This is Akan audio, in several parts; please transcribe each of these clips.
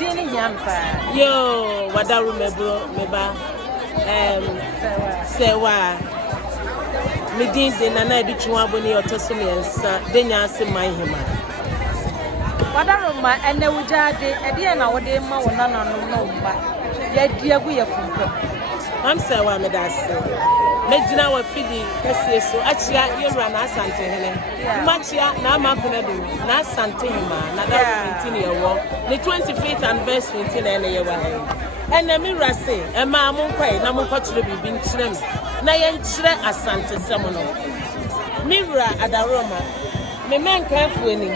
didn't yampa. Yo, what I remember, meba. Sewa. Me didn't na do chuaboni or Tosumi Denyaseman Hemaa. What I remember, and then we just did a dear now, they ma no, but yet, dear, we are I'm Sewa Medasi. Medina wa fidi kasi so achia yewra na Asanteman. Machia na amakunedu na Asanteman na da 19 yewo. The 25th anniversary tin na yewa he. Ena mi rase e ma mo kwai na mo kwatire bibi nkyire me. Na ye nkyire Asantesem no. Mira adaroma. Me men kan fueni.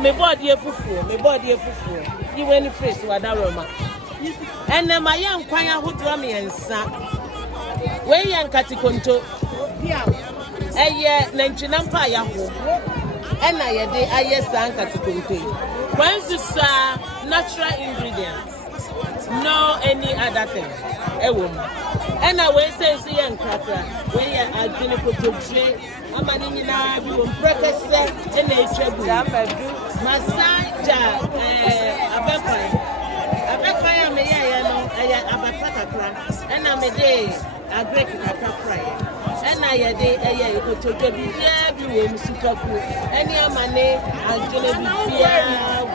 Me body efufuo. Yi weni face wa adaroma. Ena ma ye nkwan ahodro me ensa. When young Caticonto, Nanchinampa Yaho, and I did Ayaase and Caticonto. Once it's natural ingredients, no any other thing, a woman. And I will say, see, young cracker, when you are going to put your tree, I'm an Indian, you will breakfast and nature. Massage, a backfire, may I know, and I'm a day. I break it up fry. And I a day a to be every super cool. Any money, I'm gonna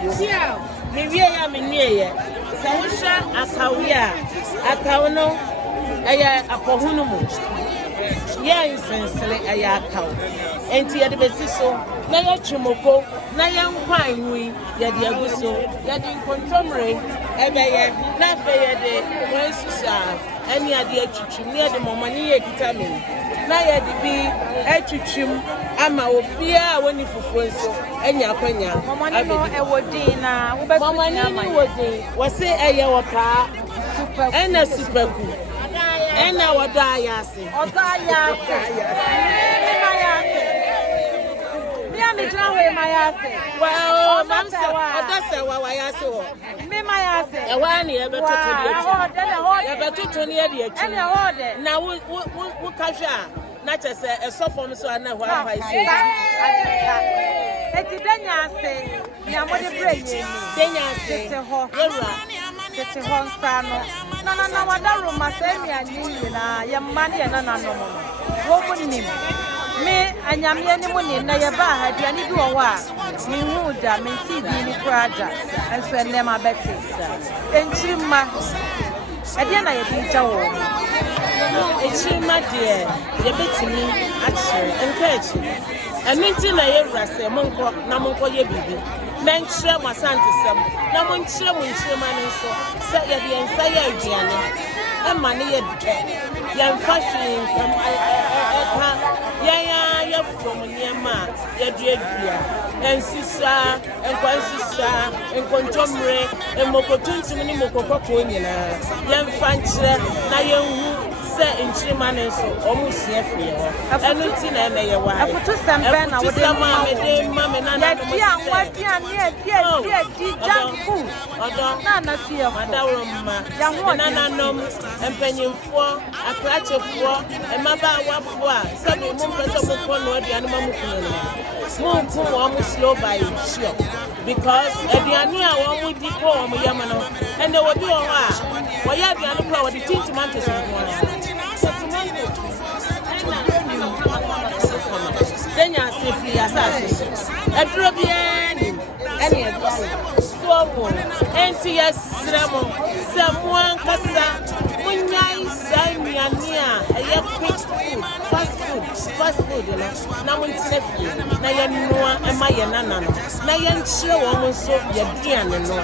be here. Maybe I am in here. Sawusha akawia. Akawno aya apohunumu. Ya insensele aya akaw. Enti ya de besiso na ya chumoko na ya nkwanwi ya de aguso ya de nkontomre ebeye na feye de wensusa ani ade atwitwim ne de momani ye vitamin na ye de bi atwitwim ama obia woni fufuo nso anya kwanya momani no ewodin na wo be momani ni wodin wo se eye wo pa super ena super cool ena wodo Ayaase odo Ayaase me jina we Ayaase well mam se odo se wa Ayaase wo me Ayaase e wa ni e be toto di e be toto ni e di echi na wo kahwa na chese e sofo so ana ho apa ise eti Denyaase ya mo de brain ni Denyaase te ho tete ho nsa no na wadaro masemi anyi na ya mane ya na no wo munim me anyame ni muni na ye ba ha duane bi wo a me hu da me ti bi ni kraja enso ene ma beti enchirima ade na ye bi ja wo enchirima de ye betimi achire enkachi aminti na ye wrase monko na monko ye bibi na nchire mo Asantesem na mo nchire mo nchirima ni so se ye de ensa ye aduane e ma ne ye ya fashion ya from Hemaa ya duadua ensisa enkwansisa enkontomre emokotuntum ni mokokoko nyina ya mfankyere na yenhu se enchirima ne so omusia fie ho enu ti na emeye wa afutu sembe na wo de ma me na na di anwadi ane di janku odo na fie ho madawro mma na nanom empanyimfo akrachefo emabawafo a sabe mo mpese mo ko no aduane ma mo kunu no mo ko mo slow by sure because aduane a wo mo di ko mo yama no and they will do ho a wo ya aduane ko wo di tomatoes no Denyaase fi asase eduro bi eni eduro so wo enti yesremo semo ankasa munyai sanyane a eye quick food fast food na muntina fi na ye noa ema ye nana no na ye nchire wo mo so ye duane no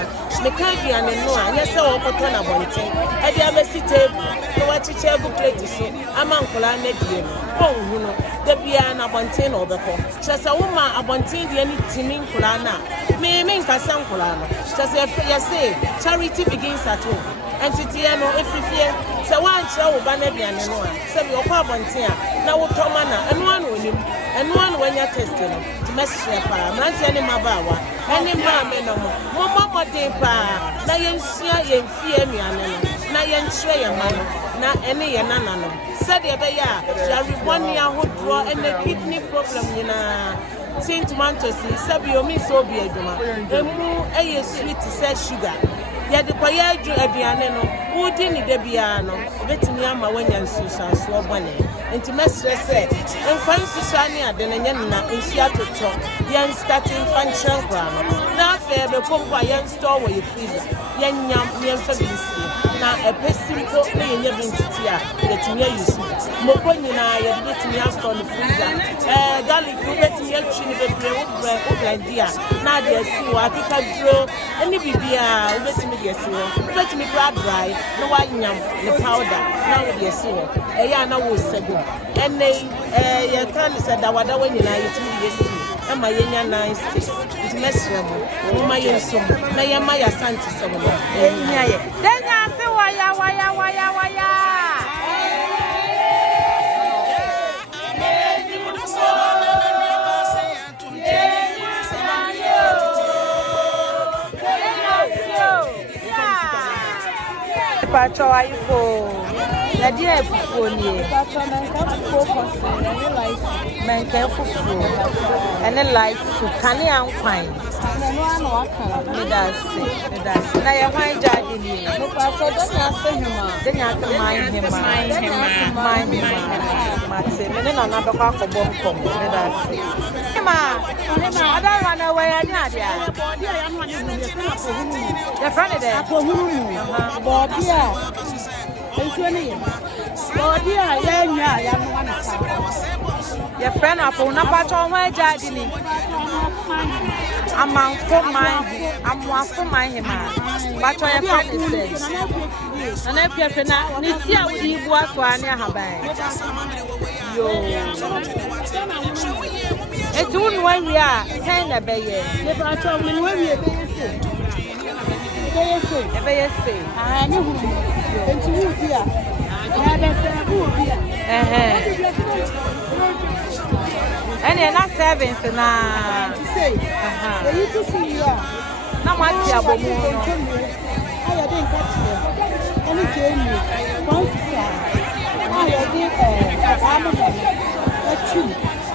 me ka duane no a nya se wo koto na bonten e dia besi table no wa chiche bu plate so ama nkola na die no onhu no da bia na bonten na obeko chese wo ma abonten de ni timi nkola na me nkasa nkola no chese ye say charity begins at home entity no efifie se wan chira wo ba na duane no a se bi okwa abonten a na wo toma na enu anu onim enu anu wanya test no timeshe pa mranti ani mabawa ani ma me no mo modin pa na yensua yemfie nuane no na yenchire ye ma no na ene ye nana no said ye be ya yariboni ahodro ene kidney problem nyina tin tomatoes sabi o mi so bi aduma emu eye sweet say sugar yɛde kɔyɛ aduane no wodi ne da biara no obetumi ama wanya nsusuanso bɔne nti mɛsrɛ sɛ nkwa nsusua ne ade no nyɛ nna nsu atotɔ yɛn starting function kora no na afei bɛkɔmpo a yɛn store wɔ yɛ freezer yɛnyam yɛmfa bi nsie na ɛpɛsi mpo na yɛnyɛ bi ntiti a yɛtumi ayi so mmɔkɔ nyinaa yɛde bɛtumi astɔ no freezer garlic wobɛtumi atwi no bebree wo blend a na ade asi wɔ akeka duro ne biribiaa wobɛtumi de asi hɔ wobɛtumi kora dry na woanyam ne powder na wode asi hɔ ɛyɛ a na wɔsagu ɛnɛ yɛka ne sɛ dawadawa nyinaa yɛtumi de yɛsi ɛma yɛnya nice taste nti mɛsrɛ mo woma yɛnsom na yɛma yɛ asante sɛm no ɛnya yɛ Denyase waya. Pacho ayiko. Yadi efufuo nie. Pacho menka fufuo menka fufuo. Ene light food kani ankwan. No ano aka. Medase. Na ye hwan jade nie. No pacho Denyaseman Hemaa. Mate. Mene na beko akobom kom. Medase. Hemaa. Ada na we ani ade a. Your friend there. Body your friend Apo na pato wa jadi ni. Amanfo man Hemaa. Pato your friend is there. Na pia na ni ti a wodi bu aso ani ahaban. Yo. Etu nu awi a ten na beye. Ne pato me nu awi Ebeyese. Ni hu. Enti hu bia. Na be se hu bia. Ene na service na. Eyi to see ya. Na ma ti abomu no. Ayo de nka tie. Ene ke ni. Konsa. Ayo de amu na. Etu.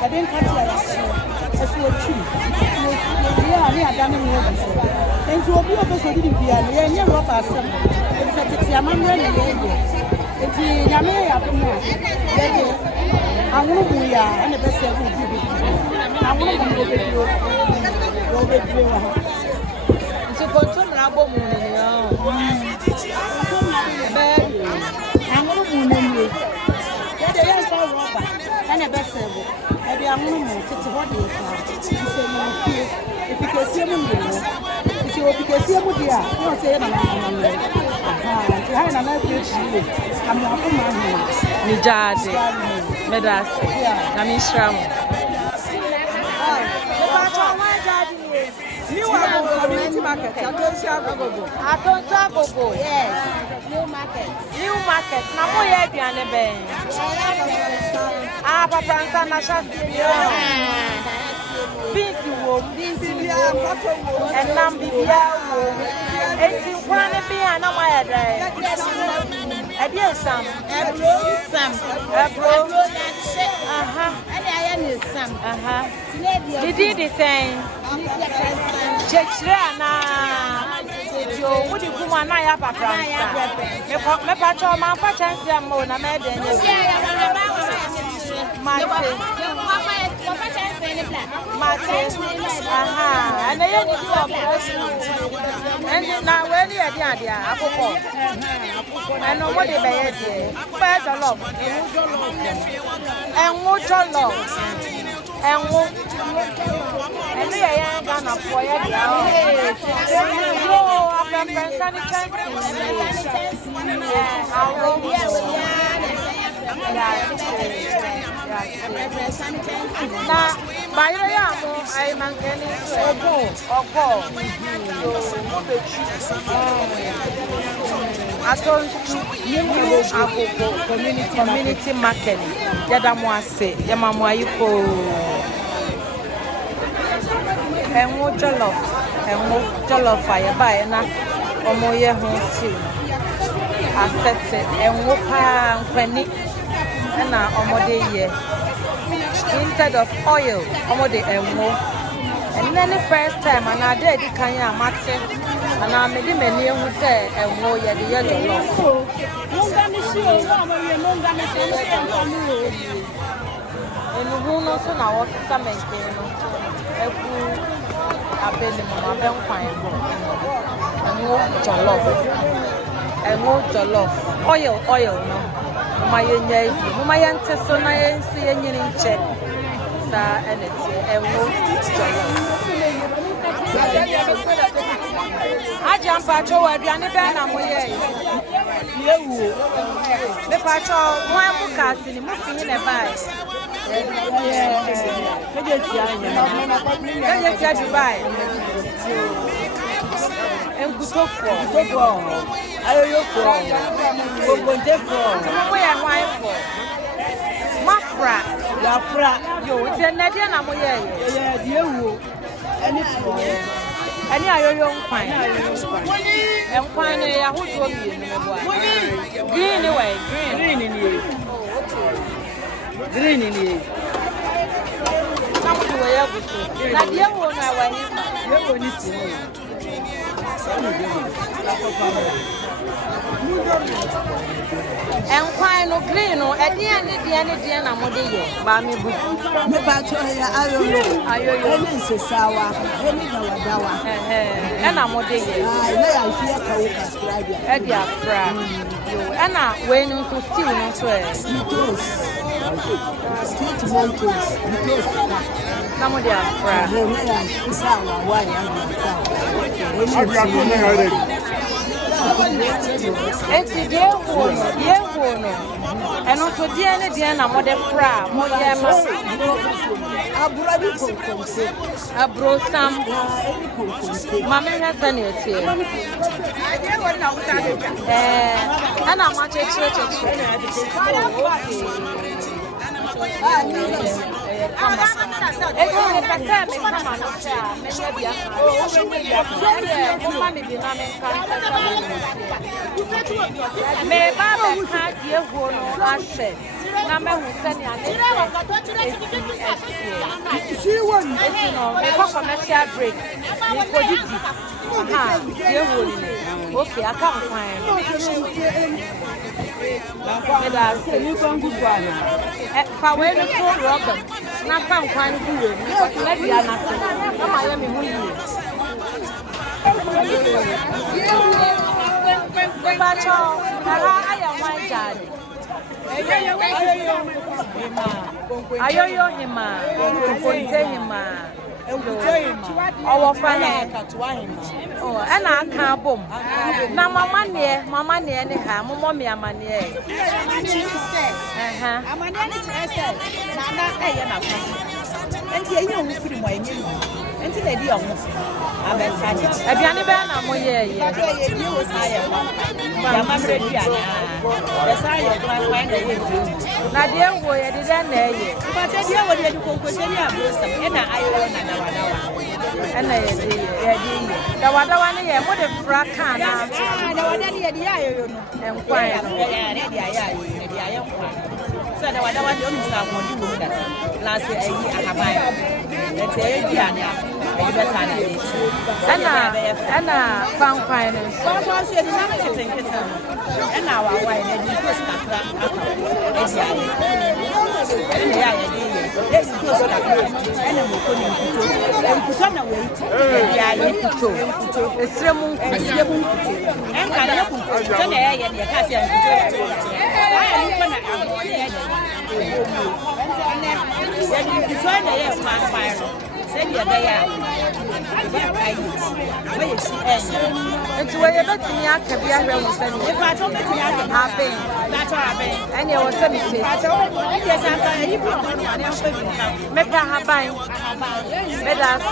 Ade nka tie ya so. Esu etu. Ya ni ada na ni so. Enti obi obeso di bia na ye nye roba asem enti tete amamre na ye enti nyame ya bomo ye anwuru bu ya na be se bu bi anwuru bu be bi wa Nti konto na abomu ni yo be anwuru bu na ni ye de ye so roba na be se bu e bi anwuru mu tete ho de ka se ni fi efikesie mu ni because you would ya no say na ti ha na na bi chi am na ko ma ni jade medase na mi shram le pa to wa jade ni wa community market atonso agogo yes new market na mo ye aduane ben papa nsa na shafi Binti wo and nam bibia wo enti kwane bi ana ma ya dai ebia sam ebro ade aya ni sam didi the same chechre ana jo wudi kuma na ya papa me pa cho ma pa chance am mo na me de ni and I and now where the idea, Apoko, and no what they bear, better love, and what your love, and what, and we are gonna for na bayro ya mo ay mankeni ogo aton new agogo community market yada mo ase yama mo ayiko enwo jollof aye bae na omo ye ho si asete enwo pa nkwani na omode ye instead of oil omode enwo and then the first time and I did kan ya mate And I made him a near who said, and more yet the yellow. And who knows when I was some maintain a penny, I don't find and more jollof, oil, no. My auntie, I see any check. And it's a I jump at your Adriana Banner. The patrol, one book as in moving in a bike. Dubai. And good for I look for where am I for? Mafra, yo, it's a Nadia Namoya. Any are your young fine. And fine, I would go green away, green in you. Green in you. Come to where you go. Nadia won't have any. And fine or green or at the end, I'm what they are. Mammy, me back to her. I don't know. I don't sour. And I'm what they are. Eddie, and I went to steal no swear. Somebody are proud. And dear one, and also dear Diana, more than proud, more than a bro some Mamma has any here. And I'm much a church. Okay, I can't find. If I were to call Robert, not found quite good. Let me answer. Come on, let me move you. I am my daddy. Ayoyo Hemaa. Our friend, oh, and I can't boom. Now, Mamma near, anyhow, Mamma, I'm near. I'm an and here you will put my name. And today, the almost. I'm a Banana, my year. You was higher. I'm ready. That's how you're going to find a way. Now, dear boy, I didn't know you. But I dear what you go with any of those, and I own and I did. The one here, what a fracan. And quiet. So the one you start on you that last year I have let's say and found finance. So I said, and now I went and you just Send your day out. It's where you're not in your career. If I told me to happen, that's all I and you will send it. Yes, I'm make her have buying. Let us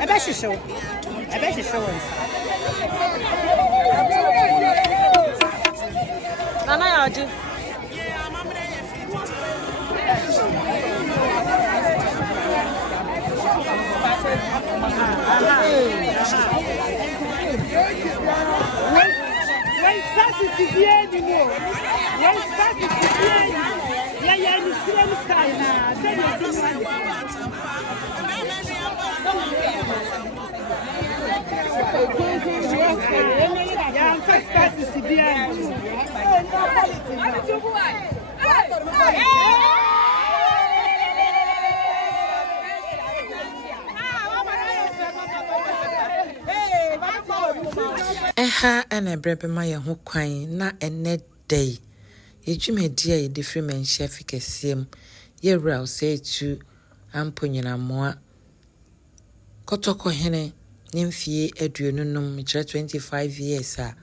I bet you show. Nana yaji. When start is bien anymore. When start is bien. Yeah, you see them style now. Tell Eha ena brebe ma ye ho kwan na ene day yedwumadi a ye different chef kesiem ye raw say tu amponyina moa kotoko hene nimfie aduonunum kire 25 years a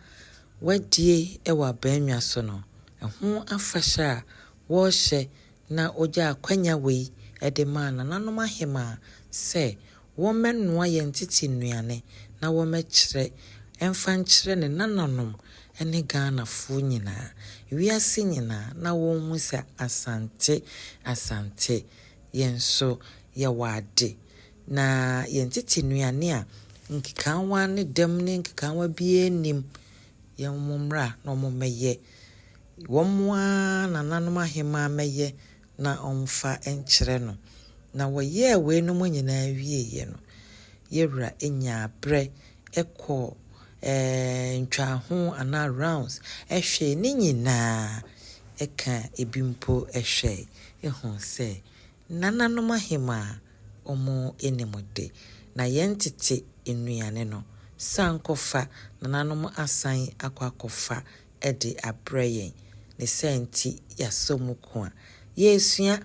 wadie e wa banwa so no ho afasha wo hye na oja akwanya wei e de ma na nanom Hemaa se wo mennoa ye ntiti nnuane na wo mekire emfankyere ne nananom ene Ghana fu nyina wiase nyina na wo hu se asante yenso ye wade na yentiti nuane a nkikanwa ne dem ne nkikanwa bie nim yemmumra na omomeye womwa na nanom Hemaa meye na omfa enkyere no na woye we no mo nyina wieye no yewra enya bre ekọ ntwa ho ana rounds ehwe ni nyina eka ebimpo ehwe ehun se nananom Hemaa omo enimode na yentete enuane no sankofa nananom asan akwakofa ede abrayen ne senti yasomuko a yesua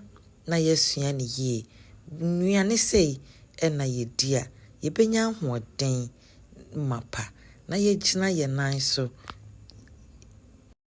na yesua ne ye nuane sei ena yedia yebenya hoden mapa na yegina ye nan so